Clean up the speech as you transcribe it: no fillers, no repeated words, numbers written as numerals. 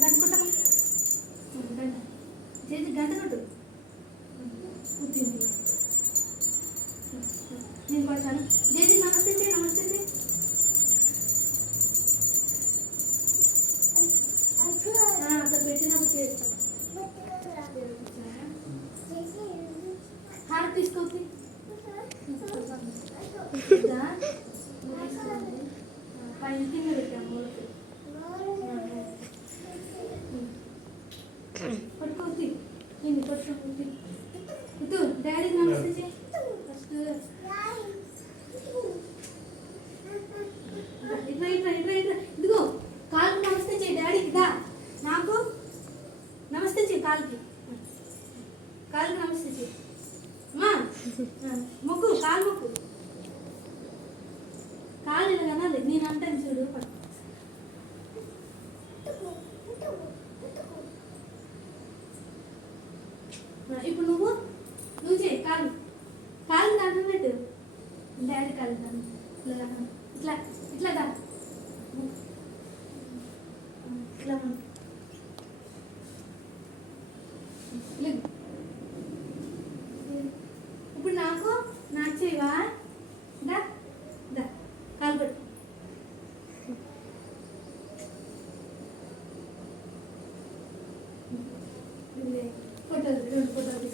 గంట కొట్టమ్మా. గంట చేతి గంట కొట్టు. కూర్చుంది. నేను కొడతాను. జేజీ నమస్తే చే, నమస్తే చే. అక్కడ పెట్టినప్పుడు చేస్తాను. హారతి తీసుకోవచ్చు. పైన కింద పెట్టాము మూలకి. పట్టుకోవచ్చు. కింద పట్టుకోవచ్చు. ఇటు డాడీ నమస్తే చే. ఫస్ట్ ఇట్లా ఇట్లా ఇట్లా ఇట్లా. ఇదిగో కాలుకి నమస్తే చే. డాడీకి దా. నాకు నమస్తే చే. కాలుకి నమస్తే చే. అమ్మా మొక్కు, కాలు మొక్కు. కాలు ఇలా కనాలి. నేను అంటాను చూడు. ఇప్పుడు నువ్వు చేయి. కాలు అంటున్నట్టు డాడీ కాలు ఇట్లా ఇట్లా ఇట్లా దా. ఇట్లా ఇప్పుడు నాకు చేయవా? దా దా కాలు పెట్టు. ఫోటోలు 2 ఫోటోలు తీసుకో.